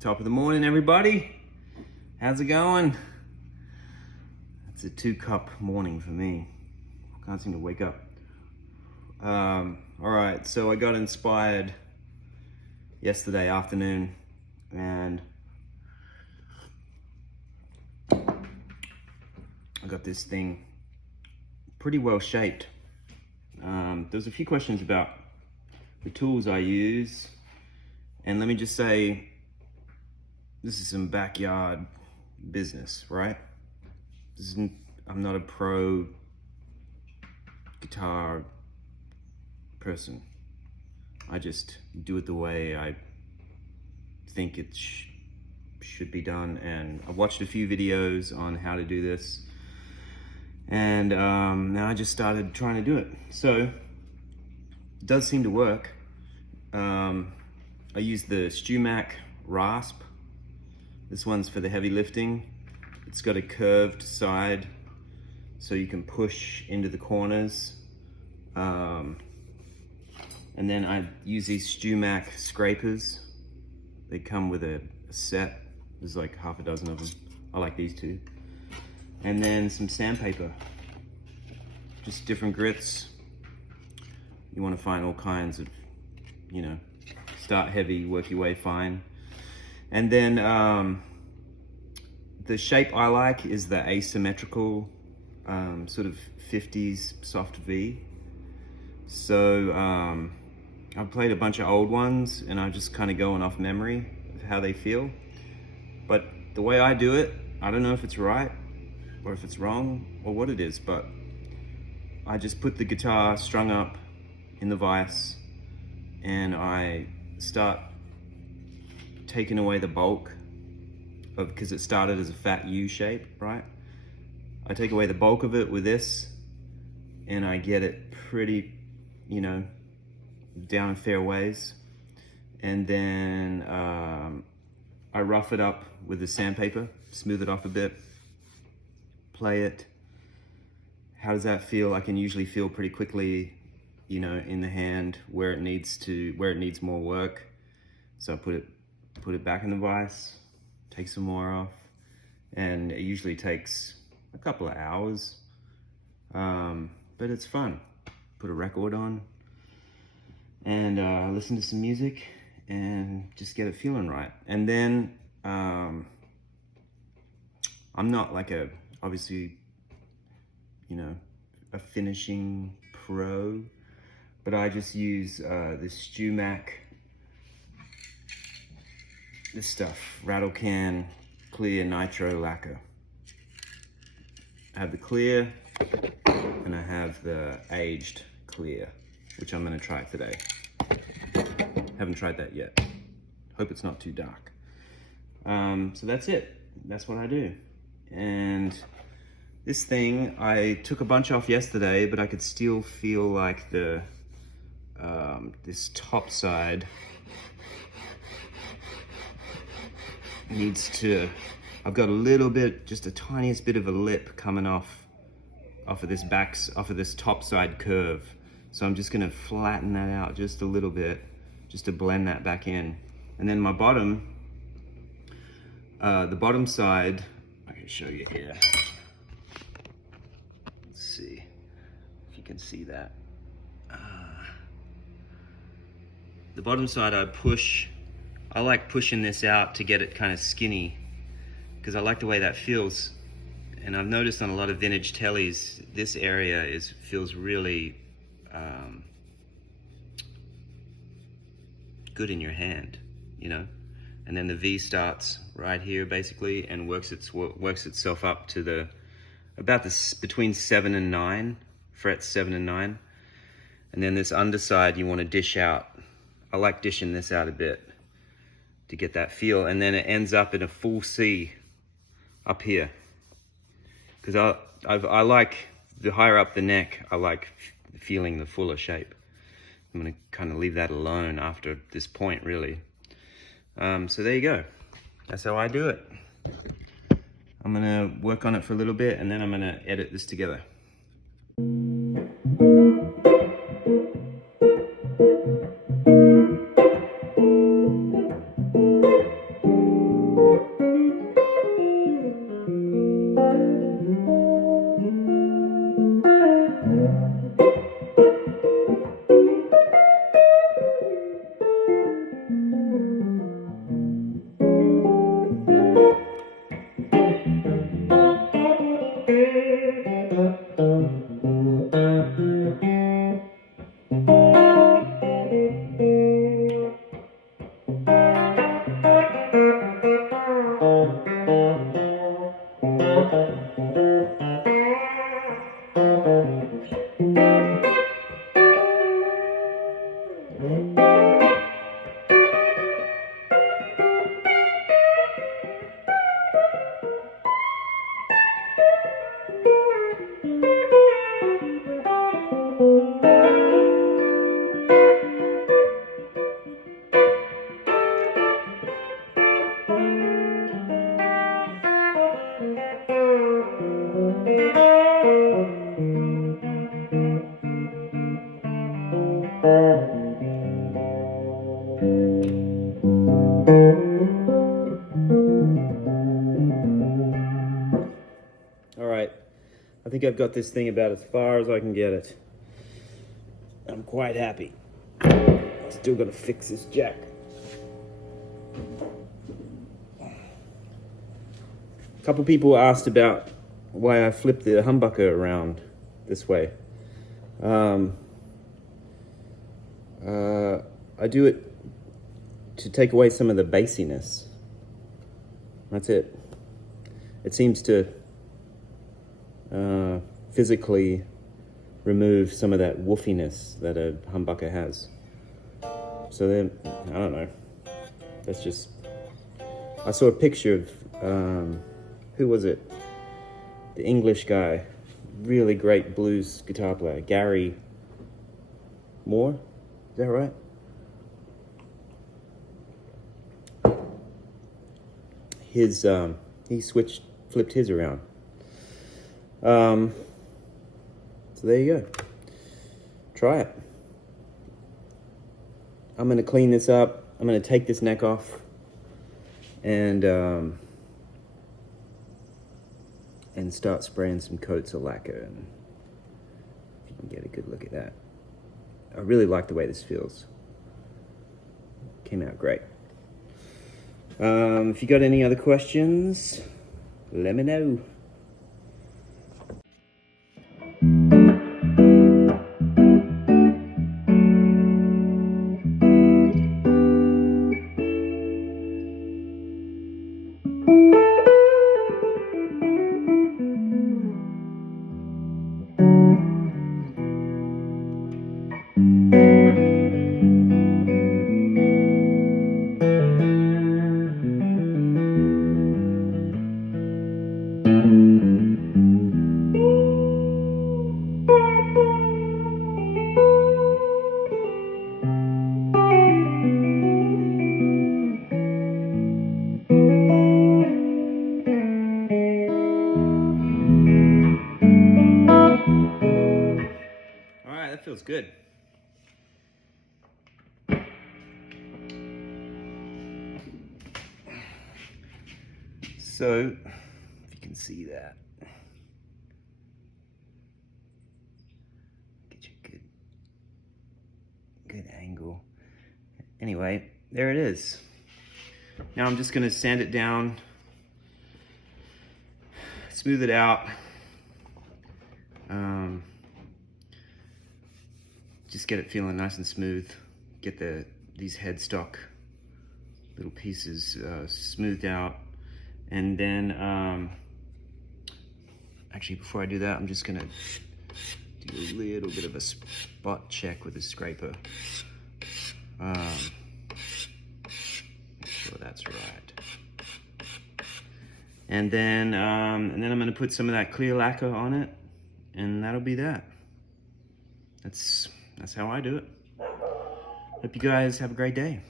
Top of the morning, everybody. How's it going? It's a 2-cup morning for me. Can't seem to wake up. All right, so I got inspired yesterday afternoon and I got this thing pretty well shaped. There's a few questions about the tools I use, and let me just say, this is some backyard business, right? I'm not a pro guitar person. I just do it the way I think it should be done, and I've watched a few videos on how to do this, and now I just started trying to do it. So it does seem to work. I use the Humbucker rasp. This one's for the heavy lifting. It's got a curved side so you can push into the corners. And then I use these Humbucker scrapers. They come with a set. There's like half a dozen of them. I like these two. And then some sandpaper. Just different grits. You want to find all kinds of, start heavy, work your way fine. And then the shape I like is the asymmetrical sort of 50s soft V. So I've played a bunch of old ones and I'm just kind of going off memory of how they feel. But the way I do it, I don't know if it's right or if it's wrong or what it is, but I just put the guitar strung up in the vise and I start taking away the bulk because it started as a fat U shape, right? I take away the bulk of it with this and I get it pretty, down a fair ways. And then I rough it up with the sandpaper, smooth it off a bit, play it. How does that feel? I can usually feel pretty quickly, in the hand where it needs more work. So I put it back in the vise, take some more off, and it usually takes a couple of hours, but it's fun. Put a record on and listen to some music and just get it feeling right. And then I'm not like obviously a finishing pro, but I just use this Humbucker, this stuff, rattle can clear nitro lacquer. I have the clear and I have the aged clear, which I'm gonna try today. Haven't tried that yet. Hope it's not too dark. So that's it. That's what I do. And this thing, I took a bunch off yesterday, but I could still feel like this top side needs to, I've got a little bit, just a tiniest bit of a lip coming off of this top side curve. So I'm just gonna flatten that out just a little bit, just to blend that back in. And then my bottom, the bottom side, I can show you here. Let's see if you can see that. The bottom side I like pushing this out to get it kind of skinny because I like the way that feels. And I've noticed on a lot of vintage tellies, this area feels really good in your hand, And then the V starts right here basically and works itself up to between 7 and 9, frets 7 and 9. And then this underside you want to dish out. I like dishing this out a bit to get that feel, and then it ends up in a full C up here. Because I like, the higher up the neck, I like feeling the fuller shape. I'm gonna kind of leave that alone after this point, really. So there you go. That's how I do it. I'm gonna work on it for a little bit and then I'm gonna edit this together. All right, I think I've got this thing about as far as I can get it. I'm quite happy. Still gotta fix this jack. A couple people asked about why I flipped the humbucker around this way. I do it to take away some of the bassiness. That's it. It seems to physically remove some of that woofiness that a humbucker has. So then, I don't know. That's just... I saw a picture of, who was it? The English guy. Really great blues guitar player. Gary Moore? Is that right? His, he flipped his around. So there you go. Try it. I'm gonna clean this up. I'm gonna take this neck off and start spraying some coats of lacquer, and you can get a good look at that. I really like the way this feels. Came out great. If you got any other questions, let me know. That feels good. So, if you can see that, get you a good angle. Anyway, there it is. Now I'm just gonna sand it down, smooth it out. Just get it feeling nice and smooth. Get these headstock little pieces smoothed out. And then, actually before I do that, I'm just gonna do a little bit of a spot check with a scraper. Make sure that's right. And then I'm gonna put some of that clear lacquer on it, and that'll be that. That's how I do it. Hope you guys have a great day.